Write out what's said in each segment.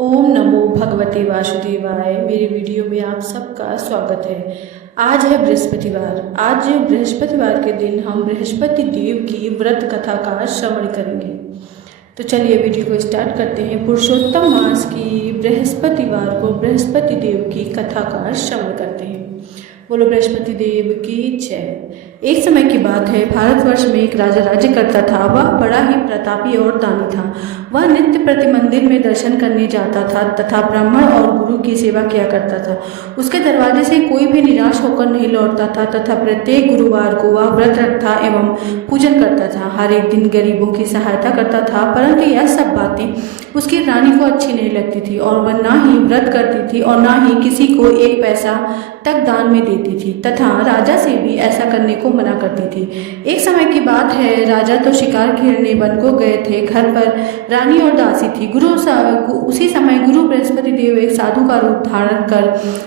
ओम नमो भगवते वासुदेवाय। मेरे वीडियो में आप सबका स्वागत है। आज है बृहस्पतिवार। आज बृहस्पतिवार के दिन हम बृहस्पति देव की व्रत कथा का श्रवण करेंगे। तो चलिए वीडियो को स्टार्ट करते हैं। पुरुषोत्तम मास की बृहस्पतिवार को बृहस्पति देव की कथा का श्रवण करते हैं। बोलो बृहस्पति देव की जय। एक समय की बात है, भारतवर्ष में एक राजा राज्य करता था। वह बड़ा ही प्रतापी और दानी था। वह नित्य प्रति मंदिर में दर्शन करने जाता था तथा ब्राह्मण और गुरु की सेवा किया करता था। उसके दरवाजे से कोई भी निराश होकर नहीं लौटता था तथा प्रत्येक गुरुवार को वह व्रत रखता एवं पूजन करता था। हर एक दिन गरीबों की सहायता करता था, परंतु यह सब बातें उसकी रानी को अच्छी नहीं लगती थी और वह ना ही व्रत करती थी और ना ही किसी को एक पैसा तक दान में देती थी तथा राजा से भी ऐसा करने को मना करती थी। एक समय की बात है, राजा तो शिकार खेलने वन को गए थे। घर पर रानी और दासी थी। उसी समय गुरु बृहस्पति देव एक साधु का रूप धारण कर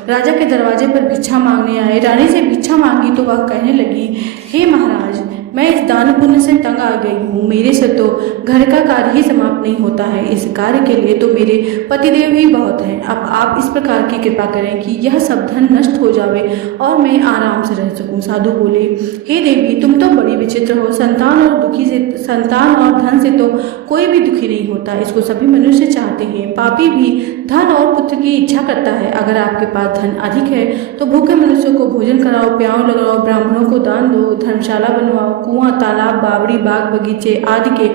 राजा के दरवाजे पर भिक्षा मांगने आए। रानी से भिक्षा मांगी तो वह कहने लगी, हे महाराज, मैं इस दान पुण्य से तंग आ गई हूँ। मेरे से तो घर का कार्य ही समाप्त नहीं होता है। इस कार्य के लिए तो मेरे पतिदेव ही बहुत हैं। अब आप इस प्रकार की कृपा करें कि यह सब धन नष्ट हो जावे और मैं आराम से रह सकूं। साधु बोले, हे देवी, तुम तो बड़ी विचित्र हो। संतान और धन से तो कोई भी दुखी नहीं होता। इसको सभी मनुष्य चाहते हैं। पापी भी धन और पुत्र की इच्छा करता है। अगर आपके पास धन अधिक है तो भूखे मनुष्यों को भोजन कराओ, प्याऊ लगाओ, ब्राह्मणों को दान दो, धर्मशाला बनवाओ, कुआं, तालाब, बावड़ी, बाग, बगीचे आदि के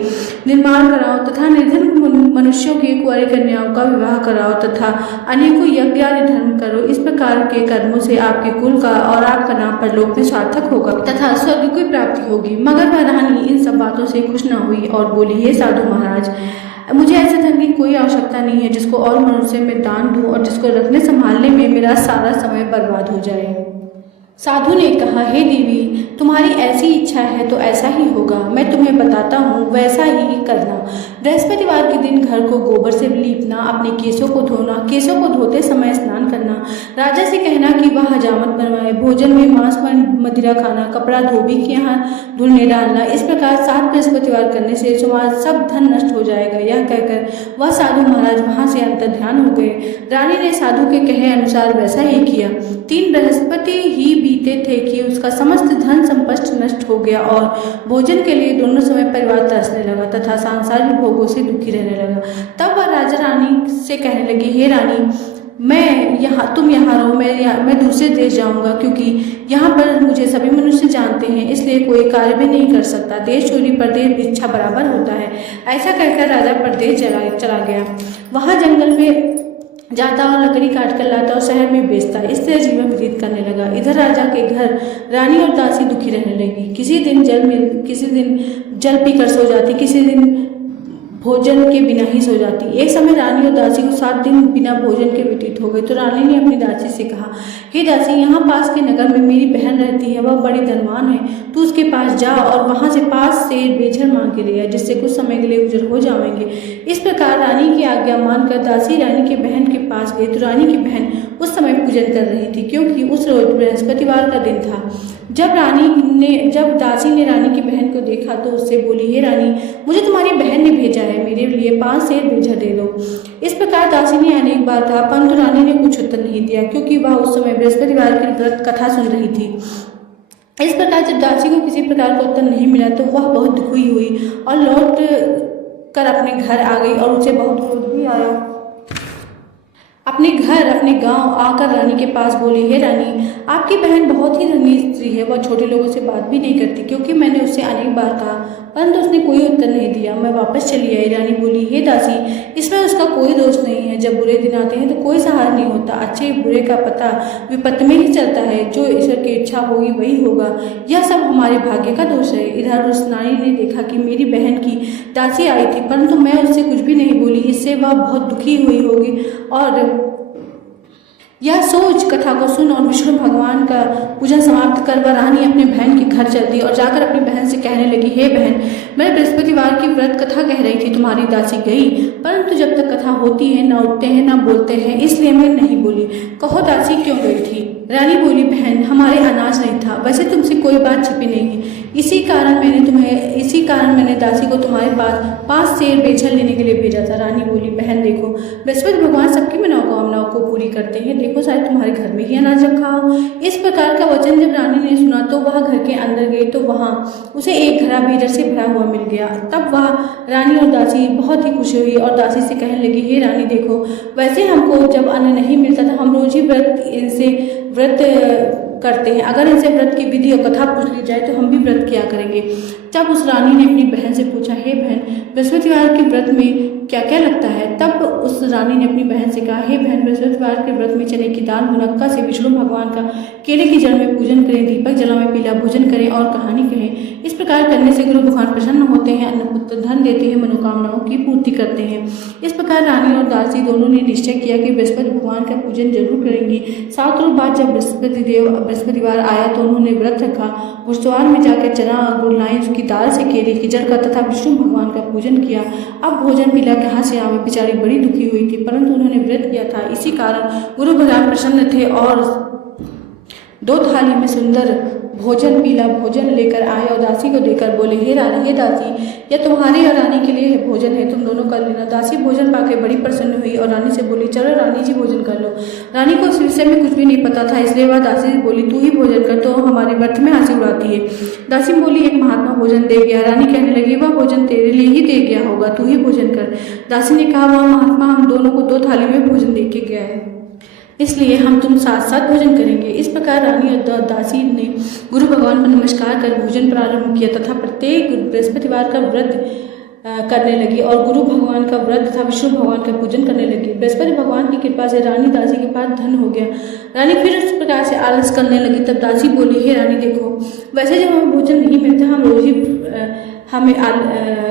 निर्माण कराओ तथा निर्धन मनुष्यों की कुंवारी कन्याओं का विवाह कराओ तथा अनेकों यज्ञ आदि धर्म करो। इस प्रकार के कर्मों से आपके कुल का और आपका नाम परलोक में सार्थक होगा तथा स्वर्ग की प्राप्ति होगी। मगर वह रानी इन सब बातों से खुश न हुई और बोली, हे साधु महाराज, मुझे ऐसे धन की कोई आवश्यकता नहीं है जिसको और मनुष्य में दान दूं और जिसको रखने संभालने में मेरा सारा समय बर्बाद हो जाए। साधु ने कहा, हे देवी, तुम्हारी ऐसी इच्छा है तो ऐसा ही होगा। मैं तुम्हें बताता हूँ, वैसा ही करना। बृहस्पतिवार के दिन घर को गोबर से लीपना, अपने केशों को धोना, केशों को धोते समय स्नान करना, राजा से कहना कि वह हजामत बनवाए, भोजन में मांस मदिरा खाना, कपड़ा धोबी के यहाँ धुलने डालना। इस प्रकार 7 बृहस्पतिवार करने से तुम्हारा सब धन नष्ट हो जाएगा। यह कहकर वह साधु महाराज वहां से अंतर्ध्यान हो गए। रानी ने साधु के कहे अनुसार वैसा ही किया। 3 बृहस्पति ही बीते थे कि उसका समस्त धन संपत्ति नष्ट हो गया और भोजन के लिए दोनों समय परिवार तरसने लगा तथा सांसारिक भोगों से दुखी रहने लगा। तब वह राजा रानी से कहने लगी, हे रानी, तुम यहाँ रहो, मैं दूसरे देश जाऊंगा, क्योंकि यहाँ पर मुझे सभी मनुष्य जानते हैं, इसलिए कोई कार्य भी नहीं कर सकता। देश छोड़ी परदेश भिक्षा बराबर होता है। ऐसा कहकर राजा परदेश चला गया। वहाँ जंगल में जाता और लकड़ी काट कर लाता और शहर में बेचता। इस तरह जीवन व्यतीत करने लगा। इधर राजा के घर रानी और दासी दुखी रहने लगी। किसी दिन जल पीकर सो जाती, किसी दिन भोजन के बिना ही सो जाती। एक समय रानी और दासी को 7 दिन बिना भोजन के व्यतीत हो गए तो रानी ने अपनी दासी से कहा, हे दासी, यहाँ पास के नगर में मेरी बहन रहती है। वह बड़ी धनवान है। तू उसके पास जा और वहाँ से 5 सेर बेझर मांग के ले आ, जिससे कुछ समय के लिए गुजर हो जाएंगे। इस प्रकार रानी की आज्ञा मानकर दासी रानी की बहन के पास गई तो रानी की बहन उस समय पूजन कर रही थी, क्योंकि उस रोज बृहस्पतिवार का दिन था। जब दासी ने रानी की बहन को देखा तो उससे बोली, हे रानी, मुझे तुम्हारी बहन ने भेजा है, मेरे लिए 5 सेर बेझर दे दो। इस प्रकार दासी ने अनेक बार कहा, परंतु रानी ने कुछ उत्तर नहीं दिया, क्योंकि वह उस समय बृहस्पतिवार की व्रत कथा सुन रही थी। इस प्रकार जब दासी को किसी प्रकार का उत्तर नहीं मिला तो वह बहुत दुखी हुई और लौट कर अपने घर आ गई और उसे बहुत क्रोध भी आया। अपने गांव आकर रानी के पास बोली, हे रानी, आपकी बहन बहुत ही धनी स्त्री है। वह छोटे लोगों से बात भी नहीं करती, क्योंकि मैंने उससे अनेक बार कहा, परंतु उसने कोई उत्तर नहीं दिया। मैं वापस चली आई। रानी बोली, हे दासी, इसमें उसका कोई दोष नहीं है। जब बुरे दिन आते हैं तो कोई सहारा नहीं होता। अच्छे बुरे का पता विपत्ति में ही चलता है। जो ईश्वर की इच्छा होगी वही होगा। यह सब हमारे भाग्य का दोष है। इधर उस रानी ने देखा कि मेरी बहन की दासी आई थी, परंतु मैं उससे कुछ भी नहीं बोली। इससे वह बहुत दुखी हुई होगी और यह सोच कथा को सुन और विष्णु भगवान का पूजन समाप्त कर वह रानी अपने बहन के घर चल दी और जाकर अपनी बहन से कहने लगी, हे बहन, मैं बृहस्पतिवार की व्रत कथा कह रही थी, तुम्हारी दासी गई, परंतु जब तक कथा होती है न ना उठते हैं ना बोलते हैं, इसलिए मैं नहीं बोली। कहो दासी क्यों गई थी? रानी बोली, बहन हमारे अनाज नहीं था, वैसे तुमसे कोई बात छिपी नहीं है, इसी कारण मैंने दासी को तुम्हारे पास 5 सेर बेचन लेने के लिए भेजा था। रानी बोली, बहन देखो, बृहस्पति भगवान सबकी मनोकामनाओं को पूरी करते हैं, देखो शायद तुम्हारे घर में ही अनाज रखा हो। इस प्रकार का वचन जब रानी ने सुना तो वह घर के अंदर गई तो वहाँ उसे एक घड़ा बीजर से भरा हुआ मिल गया। तब वह रानी और दासी बहुत ही खुश हुई और दासी से कहने लगी, हे रानी देखो, वैसे हमको जब अन्न नहीं मिलता था हम रोज ही व्रत करते हैं, अगर इनसे व्रत की विधि और कथा पूछ ली जाए तो हम भी व्रत किया करेंगे। तब उस रानी ने अपनी बहन से पूछा, हे बहन, बृहस्पतिवार के व्रत में क्या क्या लगता है? तब उस रानी ने अपनी बहन से कहा, हे बहन, बृहस्पतिवार के व्रत में चने की दाल मुनक्का से विष्णु भगवान का केले की जड़ में पूजन करें, दीपक जलाएं, पीला भोजन करें और कहानी कहें। इस प्रकार करने से गुरु भगवान प्रसन्न होते हैं, अन्न पुत्र धन देते हैं, मनोकामनाओं की पूर्ति करते हैं। इस प्रकार रानी और दासी दोनों ने निश्चय किया कि बृहस्पति भगवान का पूजन जरूर करेंगी। 7 रोज बाद जब बृहस्पतिवार आया तो उन्होंने व्रत रखा, घुड़सवार में जाकर चना और गुड़ लाएं, उसकी दाल से केले की जड़ का तथा विष्णु भगवान का पूजन किया। अब भोजन पीला कहाँ से आवे, बेचारी बड़ी दुखी हुई थी, परंतु उन्होंने व्रत किया था, इसी कारण गुरु भगवान प्रसन्न थे और 2 थाली में सुंदर भोजन पीला भोजन लेकर आए और दासी को देकर बोले, हे रानी, हे दासी, यह तुम्हारी और रानी के लिए भोजन है, तुम दोनों कर लेना। दासी भोजन पाके बड़ी प्रसन्न हुई और रानी से बोली, चलो रानी जी भोजन कर लो। रानी को इस विषय में कुछ भी नहीं पता था, इसलिए वह दासी से बोली, तू ही भोजन कर, तो हमारे व्रत में हंसी उड़ाती है। दासी बोली, एक महात्मा भोजन दे गया। रानी कहने लगी, वह भोजन तेरे लिए ही दे गया होगा, तू ही भोजन कर। दासी ने कहा, वह महात्मा हम दोनों को 2 थाली में भोजन दे के गया है, इसलिए हम तुम साथ साथ भोजन करेंगे। इस प्रकार रानी और दासी ने गुरु भगवान को नमस्कार कर भोजन प्रारंभ किया तथा प्रत्येक बृहस्पतिवार का व्रत करने लगी और गुरु भगवान का व्रत तथा विष्णु भगवान का पूजन करने लगी। बृहस्पति भगवान की कृपा से रानी दासी के पास धन हो गया। रानी फिर उस प्रकार से आलस करने लगी। तब दासी बोली, हे रानी देखो, वैसे जब हमें भोजन नहीं मिलता हम रोज ही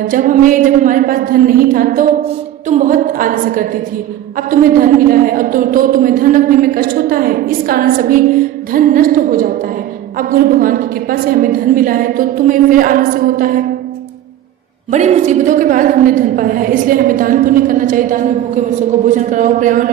जब हमारे पास धन नहीं था तो तुम बहुत आलस करती थी, अब तुम्हें धन मिला है और तो तुम्हें धन रखने में कष्ट होता है, इस कारण सभी धन नष्ट हो जाता है। अब गुरु भगवान की कृपा से हमें धन मिला है तो तुम्हें फिर आलस्य होता है। बड़ी मुसीबतों के बाद हमने धन पाया है, इसलिए हमें दान पुण्य करना चाहिए। दान में भूखे मनुष्यों को भोजन कराओ, पर्यावरण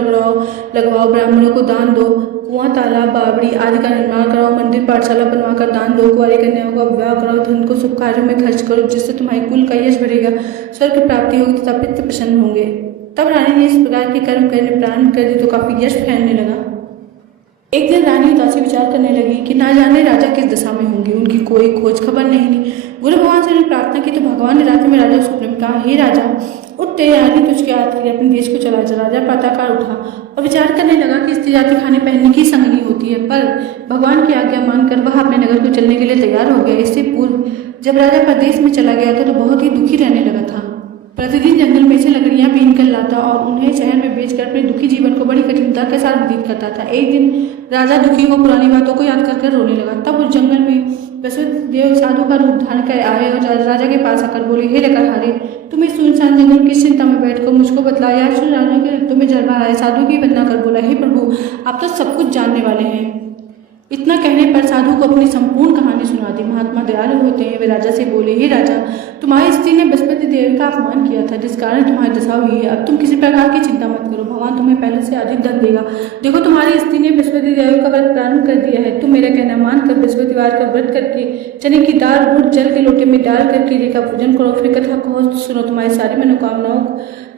लगवाओ, ब्राह्मणों को दान दो, कुआं तालाब बावड़ी आदि का निर्माण कराओ, मंदिर पाठशाला बनवाकर दान दो, कुंवारी कन्याओं का विवाह कराओ, धन को शुभ कार्यों में खर्च करो, जिससे तुम्हारी कुल का यश बढ़ेगा, स्वर्ग की प्राप्ति होगी तथा पितृ प्रसन्न होंगे। तब रानी ने इस प्रकार के कर्म करने प्रारंभ कर दी तो काफी यश फैलने लगा। एक दिन रानी दासी विचार करने लगी कि ना जाने राजा किस दशा में होंगे, उनकी कोई खोज खबर नहीं। गुरु भगवान से उन्होंने प्रार्थना की तो भगवान ने रात्रि में राजा को स्वप्न में कहा, हे राजा, उठ, तेरी रानी तुझके याद करिए, अपने देश को चला जा। राजा प्रातःकाल उठा और विचार करने लगा कि स्त्री जाति खाने पहनने की संगनी होती है, पर भगवान की आज्ञा मानकर वह अपने नगर को चलने के लिए तैयार हो गया। इससे पूर्व जब राजा प्रदेश में चला गया था तो बहुत ही दुखी रहने लगा था। प्रतिदिन जंगल में से लकड़ियां बीन कर लाता और उन्हें शहर में बेचकर अपने दुखी जीवन को बड़ी कठिनता के साथ व्यतीत करता था। एक दिन राजा दुखी को पुरानी बातों को याद कर रोने लगा। तब उस जंगल में बृहस्पति देव साधु का रूप धारण कर आए और राजा के पास आकर बोले, हे लकड़हारे, तुम इस सुनसान जंगल की चिंता में बैठकर मुझको बतलाया। सुन राजा के तुम्हें जलवा आए। साधु की वंदना कर बोला, हे प्रभु, आप तो सब कुछ जानने वाले हैं। इतना कहने पर साधु को अपनी संपूर्ण कहानी सुना दी। महात्मा दयालु होते हैं, वे राजा से बोले, हे राजा, तुम्हारी स्त्री ने बृहस्पति देव का अपमान किया था, जिस कारण तुम्हारी दशा हुई है। अब तुम किसी प्रकार की चिंता मत करो, भगवान तुम्हें पहले से अधिक धन देगा। देखो, तुम्हारी स्त्री ने बृहस्पति देव का व्रत प्रारंभ कर दिया है। तुम मेरा कहना मानकर बृहस्पतिवार का व्रत करके चने की दाल गुड़ जल के लोटे में डाल करके रेखा पूजन करो, फिर कथा कहो, सुनो, तुम्हारी सारी मनोकामनाओं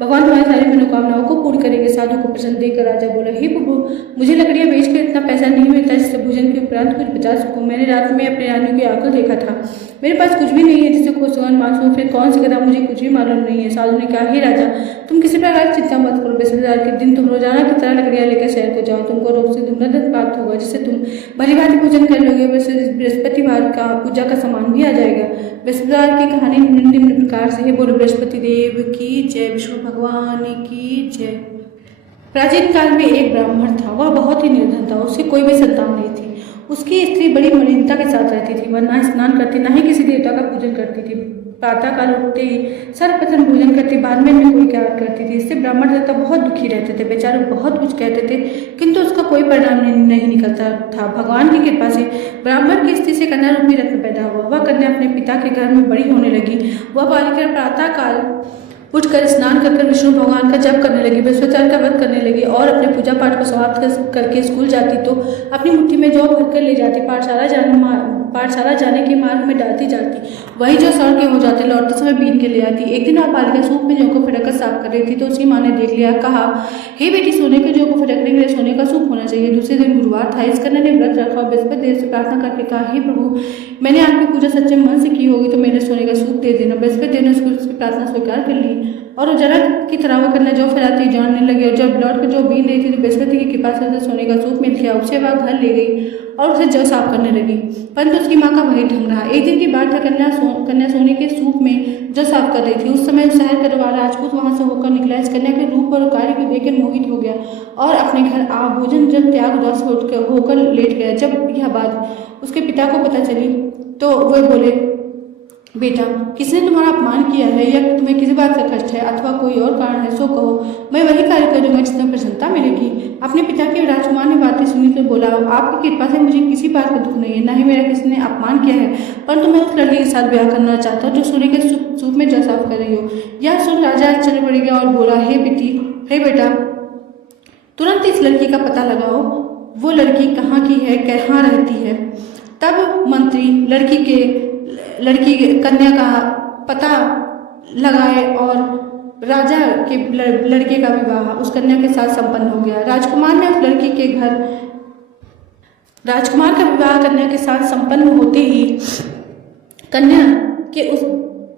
भगवान तुम्हारी सारी मनोकामनाओं को पूर्ण करेंगे। साधु को प्रसन्न देकर राजा बोला, हे प्रभु, मुझे लकड़ियां बेचकर इतना पैसा नहीं मिलता जिससे भोजन के उपरांत कुछ बचा सकूं। मैंने रात में अपने रानी की आंखों देखा था, मेरे पास कुछ भी नहीं है जिससे खुशगवान मांस हो, फिर कौन सी कथा, मुझे कुछ भी मालूम नहीं है। साधु ने कहा, हे राजा, तुम किसी प्रकार चिंता मत करो, बृहस्पतिवार के दिन तुम रोजाना की तरह लकड़ियां लेकर शहर को जाओ, तुमको रोग से दुगना धन प्राप्त होगा, जिससे तुम भली भांति भोजन कर लोगे। बृहस्पतिवार का पूजा का सामान भी आ जाएगा। बृहस्पतिवार की कहानी निम्न प्रकार से है। बोलो बृहस्पति देव की जय, विष्णु भगवान की जय। प्राचीन काल में एक ब्राह्मण था, वह बहुत ही निर्धन था, उसकी कोई भी संतान नहीं थी। उसकी स्त्री बड़ी मलिनता के साथ रहती थी, वह ना स्नान करती ना ही किसी देवता का पूजन करती थी। प्रातःकाल उठते ही सर्वप्रथम भोजन करती, बाद में कोई कार्य करती थी। इससे ब्राह्मण देवता बहुत दुखी रहते थे, बेचारे बहुत कुछ कहते थे किंतु उसका कोई परिणाम नहीं निकलता था। भगवान की कृपा से ब्राह्मण की स्त्री से कन्या रूपी रत्न पैदा हुआ। वह कन्या अपने पिता के घर में बड़ी होने लगी। वह बालिका प्रातःकाल उठकर स्नान कर विष्णु भगवान का जप करने लगी, बृहस्पतिवार का व्रत करने लगी और अपने पूजा पाठ को समाप्त करके स्कूल जाती तो अपनी मुट्ठी में जौ भरकर ले जाती। पाठशाला जाने के मार्ग में डालती जाती, वही जो सड़ के हो जाते, लौटते समय बीन के ले आती। एक दिन वह बालिका सूप में जौ को फटक साफ कर रही थी तो उसकी माँ ने देख लिया। कहा, हे बेटी, सोने के जौ को फटकने के लिए सोने का सूप होना चाहिए। दूसरे दिन गुरुवार था। इस कन्या ने व्रत रखा और बृहस्पति देव से प्रार्थना करके कहा, हे प्रभु, मैंने आपकी पूजा सच्चे मन से की होगी तो मेरे सोने का सूप दे देना। बृहस्पति देव ने उसकी प्रार्थना स्वीकार कर ली और जनक की तरह वह कन्या जौ फैलाती जानने लगी। और जब लौट कर जौ बीन रही थी तो बृहस्पति की कृपा से सोने का सूप मिल गया। उसे वह घर ले गई और उसे जौ साफ करने लगी, परंतु उसकी माँ का वही ढंग रहा। एक दिन की बात है, कन्या सोने के सूप में जौ साफ कर रही थी। उस समय शहर का दरबार राजपूत वहां से होकर निकला। इस कन्या के रूप और कार्य को देखकर मोहित हो गया और अपने घर आ भोजन जल त्याग उदास होकर लेट गया। जब यह बात उसके पिता को पता चली तो वे बोले, बेटा, किसने तुम्हारा अपमान किया है या तुम्हें किसी बात का कष्ट है अथवा कोई और कारण है, सो कहो, मैं वही कार्य करूंगा जिसमें प्रसन्नता मिलेगी। अपने पिता के राजकुमार ने बातें सुनी तो बोला, आपकी कृपा से मुझे किसी बात का दुख नहीं है, न ही मेरा किसी ने अपमान किया है, परंतु मैं उस लड़की के साथ ब्याह करना चाहता हूँ जो सोने के सूप में जौ साफ कर रही हो। यह सुन राजा चल पड़ गया और बोला, हे बेटा, तुरंत इस लड़की का पता लगाओ, वो लड़की कहाँ की है, कहाँ रहती है। तब मंत्री लड़की कन्या का पता लगाए और राजा के लड़के का विवाह उस कन्या के साथ संपन्न हो गया। राजकुमार का विवाह कन्या के साथ संपन्न होते ही कन्या के उस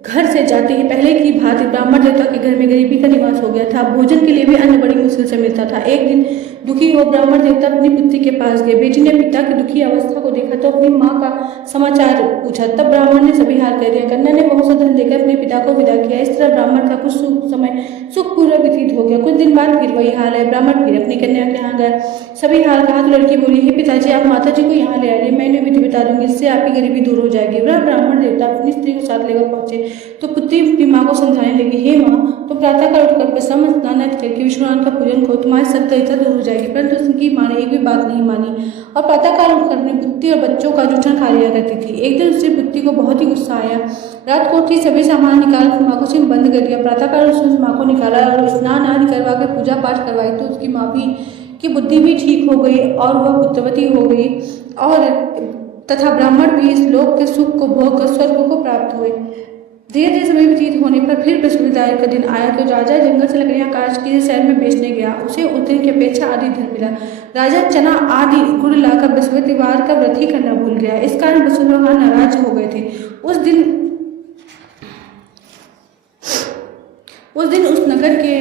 घर से जाते ही पहले की भांति ब्राह्मण देवता के घर में गरीबी का निवास हो गया था। भोजन के लिए भी अन्न बड़ी मुश्किल से मिलता था। एक दिन दुखी हो ब्राह्मण देवता अपनी पुत्री के पास गए। बेटी ने पिता की दुखी अवस्था को देखा तो अपनी माँ का समाचार पूछा। तब ब्राह्मण ने सभी हाल कह दिया। कन्या ने बहुत सा धन देकर अपने पिता को विदा किया। इस तरह ब्राह्मण का कुछ समय सुखपूर्वक व्यतीत हो गया। कुछ दिन बाद फिर वही हाल है। ब्राह्मण फिर अपनी कन्या के यहाँ गया, सभी हाल कहा तो लड़की बोली, हे पिताजी, आप माता जी को यहाँ ले आइए, मैं इन्हें विधि बता दूंगी, इससे आपकी गरीबी दूर हो जाएगी। वह ब्राह्मण देवता अपनी स्त्री को साथ लेकर पहुंचे तो पुत्री अपनी माँ को समझाने लगी, हे माँ, तुम प्रातः काल उठकर प्रसन्न स्नान करके विष्णुनाथ का पूजन करो, तुम्हारी सब दरिद्रता दूर हो जाएगी। परंतु उसकी माँ ने एक भी बात नहीं मानी और प्रातः काल उठकर अपनी पुत्री और बच्चों का जूठन खा लिया करती थी। एक दिन उसकी पुत्री को बहुत ही गुस्सा आया। रात को उठी, सभी सामान निकाल माँ को सिंह बंद कर दिया। प्रातः काल उसने माँ को निकाला और स्नान आदि करवा कर पूजा पाठ करवाई तो उसकी माँ की बुद्धि भी ठीक हो गई और वह पुत्रवती हो गई और तथा ब्राह्मण भी इस लोक के सुख को भोग कर स्वर्ग को प्राप्त हुए। धीरे धीरे समय व्यतीत होने पर फिर बृहस्पतिवार का दिन आया तो राजा जंगल से लकड़ियां काट के शहर में बेचने गया। उसे उस दिन की अपेक्षा आदि धन मिला। राजा चना आदि गुड़ लाकर बृहस्पतिवार का व्रत ही करना भूल गया। इस कारण बृहस्पति भगवान नाराज हो गए थे। उस दिन उस नगर के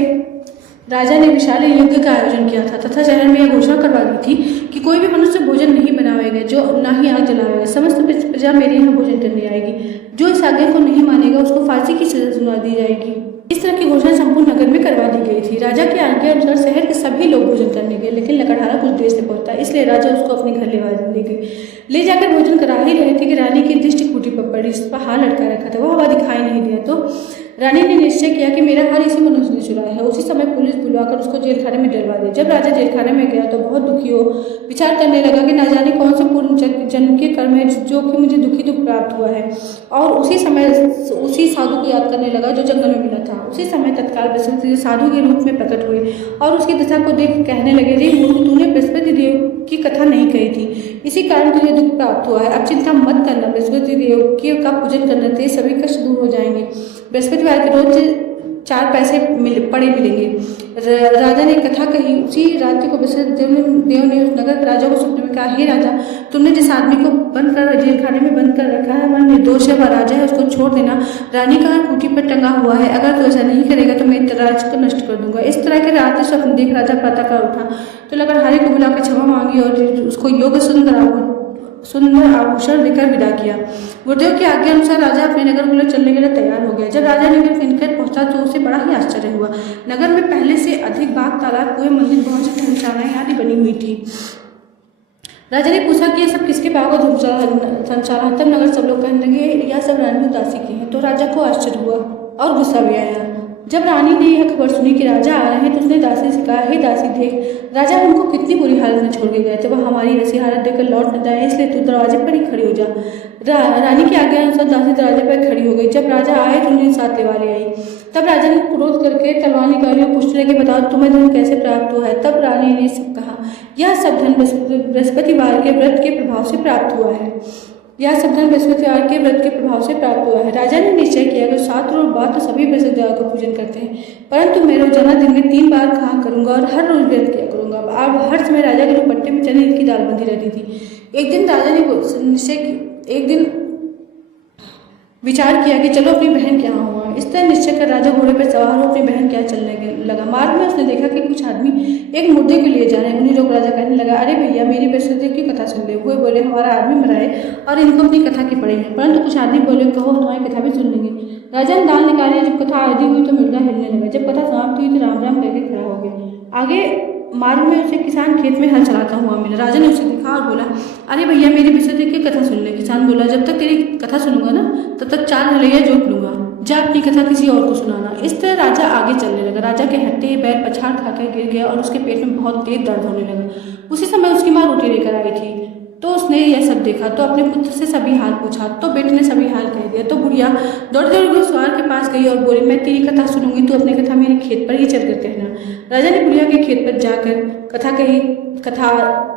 राजा ने विशाल यज्ञ का आयोजन किया था तथा शहर में यह घोषणा करवा दी थी कि कोई भी मनुष्य भोजन नहीं बनावेगा, जो ना ही आग जलावेगा। समस्त प्रजा मेरे यहाँ भोजन करने आएगी। जो इस आज्ञा को नहीं मानेगा उसको फांसी की सजा सुना दी जाएगी। इस तरह की घोषणा संपूर्ण नगर में करवा दी गई थी। राजा की आज्ञा अनुसार शहर के सभी लोग भोजन करने गए, लेकिन लकड़हारा कुछ देर से पहुंचा, इसलिए राजा उसको अपने घर ले गए। ले जाकर भोजन करा ही रहे थे कि रानी की दृष्टि खूंटी पर पड़ी, जिस पर हार लटका रखा था। वह हवा दिखाई नहीं दिया तो रानी ने निश्चय किया कि मेरा हार इसी मनुष्य ने चुराया है। उसी समय पुलिस बुलवाकर उसको जेल खाने में डलवा दी। जब राजा जेल खाने में गया तो बहुत दुखी हो विचार करने लगा कि ना जाने कौन से पूर्व जन्म के कर्म है जो कि मुझे दुख प्राप्त हुआ है। और उसी समय उसी साधु को याद करने लगा जो जंगल में मिला था। उसी समय तत्काल बृहस्पति साधु के रूप में प्रकट हुए और उसकी दशा को देख कहने लगे, रे मूर्ख, तूने बृहस्पति देव की कथा नहीं कही थी, इसी कारण तुझे दुख प्राप्त हुआ है। अब चिंता मत करना, बृहस्पति देव का पूजन करने से सभी कष्ट दूर हो जाएंगे। बृहस्पतिवार के रोज 4 पैसे पड़े मिलेंगे। राजा ने कथा कही। उसी रात्रि को बृहस्पति देव ने उस नगर के राजा को स्वप्न में कहा, हे राजा, तुमने जिस आदमी को बंद कर जेल खाने में बंद कर रखा है वह निर्दोष है, वह राजा है, उसको छोड़ देना। रानी का हार खूंटी पर टंगा हुआ है, अगर तू ऐसा नहीं करेगा तो मैं राज्य को नष्ट कर दूंगा। इस तरह के रात्रि स्वप्न देख राजा प्रातः काल उठा तो लकड़हारे को बुलाकर क्षमा मांगी और उसको योग्य सुंदर आभूषण देकर विदा किया। गुरुदेव की आज्ञा अनुसार राजा अपने नगर को चलने के लिए तैयार हो गया। जब राजा नगर के निकट पहुंचा तो उसे बड़ा ही आश्चर्य हुआ। नगर में पहले से अधिक बाग, तालाब, कुएं, मंदिर, बहुत सी धर्मशालाएं आदि बनी हुई थी। राजा ने पूछा कि यह सब किसके बाग और धर्मशाला? तब नगर सब लोग कहने लगे, यह सब रानी उदासी की है। तो राजा को आश्चर्य हुआ और गुस्सा भी आया। जब रानी ने यह खबर सुनी कि राजा आ रहे हैं तो उसने दासी से कहा, हे दासी, देख, राजा हमको कितनी बुरी हालत में छोड़ के गए थे, वह हमारी ऐसी हालत देखकर लौट न जाए, इसलिए तू दरवाजे पर ही खड़ी हो जा। रानी की आज्ञा अनुसार दासी दरवाजे पर खड़ी हो गई। जब राजा आए तो उन्हें साथ लेवा ले आई। तब राजा ने क्रोध करके तलवार निकाली और पूछने लगे, बताओ तुम्हें धन कैसे प्राप्त हुआ है। तब रानी ने सब कहा, यह सब धन बृहस्पतिवार के व्रत के प्रभाव से प्राप्त हुआ है। यह सब धन बृहस्पतिवार के व्रत के प्रभाव से प्राप्त हुआ है। राजा ने निश्चय किया कि 7 रोज बाद तो सभी बृहस्पतिवार को पूजन करते हैं, परंतु मैं रोजाना दिन में 3 बार कहा करूंगा और हर रोज व्रत किया करूंगा। अब हर समय राजा के दुपट्टे में चने की दाल बंधी रहती थी। एक दिन राजा ने विचार किया कि चलो अपनी बहन क्या हुआ। इस तरह निश्चय कर राजा घोड़े पर सवार हो अपनी बहन क्या चलने लगा। मार्ग में उसने देखा कि कुछ आदमी एक मुर्दे को लिए जा रहे हैं। उन्हें रोक राजा कहने लगा, अरे भैया मेरी बृहस्पति की कथा सुन ले। वो बोले, हमारा आदमी मरा है और इनको अपनी कथा की पड़ी है। परंतु कुछ आदमी बोले, कहो हमारी कथा भी सुन लेंगे। राजा ने दाल निकाली। जब कथा आधी हुई तो मुर्दा हिलने लगा। जब कथा समाप्त हुई तो राम राम करके खड़ा हो गया। आगे मार्ग में उसे किसान खेत में हल चलाता हुआ मिला। राजा ने उसे देखा और बोला, अरे भैया मेरी बृहस्पति की कथा सुन ले। किसान बोला, जब तक तेरी कथा सुनूंगा ना तब तक 4 हलैया जोत लूंगा, जा अपनी कथा किसी और को सुनाना। इस तरह राजा आगे चलने लगा। राजा के हट्टे बैल पछाड़ खाकर गिर गया और उसके पेट में बहुत तेज दर्द होने लगा। उसी समय उसकी माँ रोटी लेकर आई थी, तो उसने यह सब देखा तो अपने पुत्र से सभी हाल पूछा। तो बेटे ने सभी हाल कह दिया। तो बुढ़िया दौड़ घुड़सवार के पास गई और बोली, मैं तेरी कथा सुनूंगी, तू अपनी कथा मेरे खेत पर ही चलकर कहना। राजा ने बुढ़िया के खेत पर जाकर कथा कही। कथा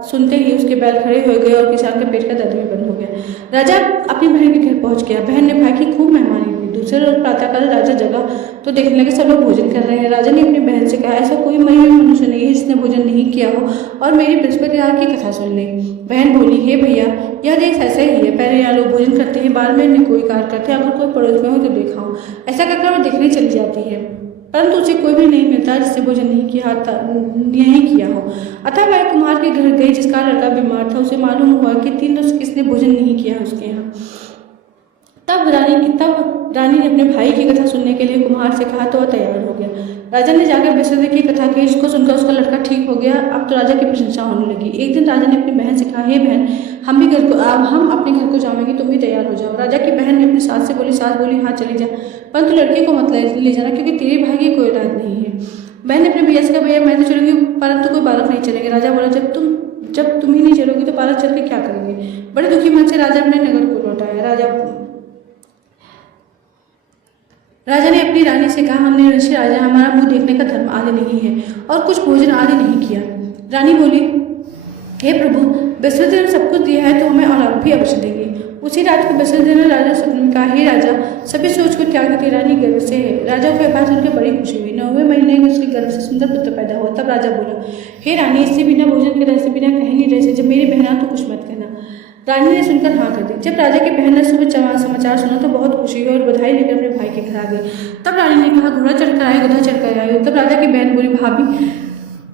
सुनते ही उसके बैल खड़े हो गए और किसान के पेट का दर्द भी बंद हो गया। राजा अपनी बहन के घर पहुंच गया। बहन ने भाई की खूब मेहमानी हुई। दूसरे रोज प्रातःकाल राजा जगा तो देखने लगे सब लोग भोजन कर रहे हैं। राजा ने अपनी बहन से कहा, ऐसा कोई मरी हुई मनुष्य नहीं है जिसने भोजन नहीं किया हो और मेरी बृहस्पतिवार की कथा सुन ले। बहन बोली, हे भैया यह देश ऐसा ही है, पहले यहाँ लोग भोजन करते हैं, बाद में कोई कार्य करते हैं, अगर कोई पड़ोस में हो तो देखा हो। ऐसा कहकर वो देखने चली जाती है, परंतु उसे कोई भी नहीं मिलता जिससे भोजन नहीं किया हो। अतः वह कुम्हार के घर गई जिसका लड़का बीमार था। उसे मालूम हुआ कि 3 रोज किसने भोजन नहीं किया उसके यहाँ। तब रानी ने अपने भाई की कथा सुनने के लिए कुम्हार से कहा तो वह तैयार हो गया। राजा ने जाकर बृहस्पति की कथा कही, जिसको सुनकर उसका लड़का ठीक हो गया। अब तो राजा की प्रशंसा होने लगी। एक दिन राजा ने अपनी बहन से कहा, हे बहन हम अपने घर को जाएंगे, तुम भी तैयार हो जाओ। राजा की बहन ने अपनी सास से बोली। सास बोली, हाँ चली जा, परंतु लड़के को मत ले जाना क्योंकि तेरे भाई की कोई औलाद नहीं है। बहन ने अपने भैया से कहा, भैया मैं तो चलूंगी परंतु कोई बालक नहीं चलेंगे। राजा बोला, जब तुम ही नहीं चलोगी तो बालक चल के क्या करेंगे। बड़े दुखी मन से राजा अपने नगर को लौटाया। राजा ने अपनी रानी से कहा, हमने ऋषि राजा हमारा मुंह देखने का धर्म आदि नहीं है और कुछ भोजन आदि नहीं किया। रानी बोली, हे प्रभु बृहस्पति ने सब कुछ दिया है तो हमें औलाद भी अवश्य देंगे। उसी रात को बृहस्पति ने राजा सपने में कहा, हे राजा सभी सोच को त्याग के रानी गर्भ से है। राजा को यह बात सुनकर बड़ी खुशी हुई। 9वें महीने में उसके गर्भ से सुंदर पुत्र पैदा हुआ। तब राजा बोला, हे रानी इससे बिना भोजन के रह से बिना कहीं नहीं रह से, जब मेरी बहना तो कुछ मत कहना। रानी ने सुनकर हाँ कर दी। जब राजा की बहन ने सुबह समाचार सुना तो बहुत खुशी हुई और बधाई लेकर अपने भाई के घर आ गई। तब रानी ने कहा, घोड़ा चढ़कर आए, गधा चढ़कर आए। तब राजा की बहन बोली,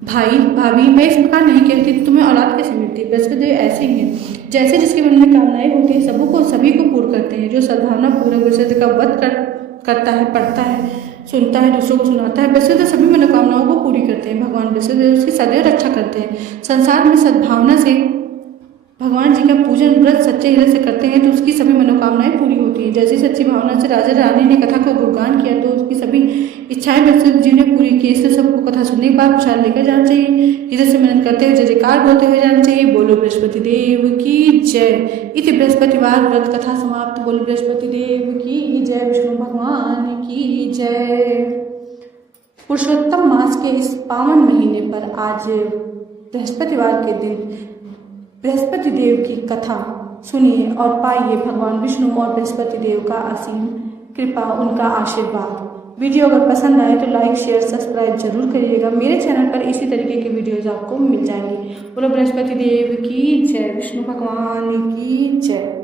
भाभी मैं इस प्रकार नहीं कहती, तुम्हें औलाद कैसे मिलती। बृहस्पति ऐसे ही हैं, जैसे जिसके मन में कामनाएं होती है सभी को पूर्ण करते हैं। जो सद्भावना पूर्वक बृहस्पति का वध करता है, पढ़ता है, सुनता है, दूसरों को सुनाता है, बृहस्पति सभी मनोकामनाओं को पूरी करते हैं। भगवान बृहस्पति उसकी सदैव रक्षा करते हैं। संसार में सद्भावना से भगवान जी का पूजन व्रत सच्चे हृदय से करते हैं तो उसकी सभी मनोकामनाएं पूरी होती हैं। जैसी सच्ची भावना से राजा रानी ने कथा को गुणगान किया तो उसकी सभी इच्छाएं बृहस्पति जी ने पूरी की। इसलिए सबको कथा सुनने के बाद प्रसाद लेकर जाना चाहिए, हृदय से मनन करते हुए जय जयकार बोलते हुए जाना चाहिए। बोलो बृहस्पति देव की जय। इति बृहस्पतिवार व्रत कथा समाप्त। बोलो बृहस्पति देव की जय, विष्णु भगवान की जय। पुरुषोत्तम मास के इस पावन महीने पर आज बृहस्पतिवार के दिन बृहस्पति देव की कथा सुनिए और पाइए भगवान विष्णु और बृहस्पति देव का असीम कृपा, उनका आशीर्वाद। वीडियो अगर पसंद आए तो लाइक शेयर सब्सक्राइब जरूर करिएगा। मेरे चैनल पर इसी तरीके की वीडियोज आपको मिल जाएंगी। बोलो बृहस्पति देव की जय, विष्णु भगवान की जय।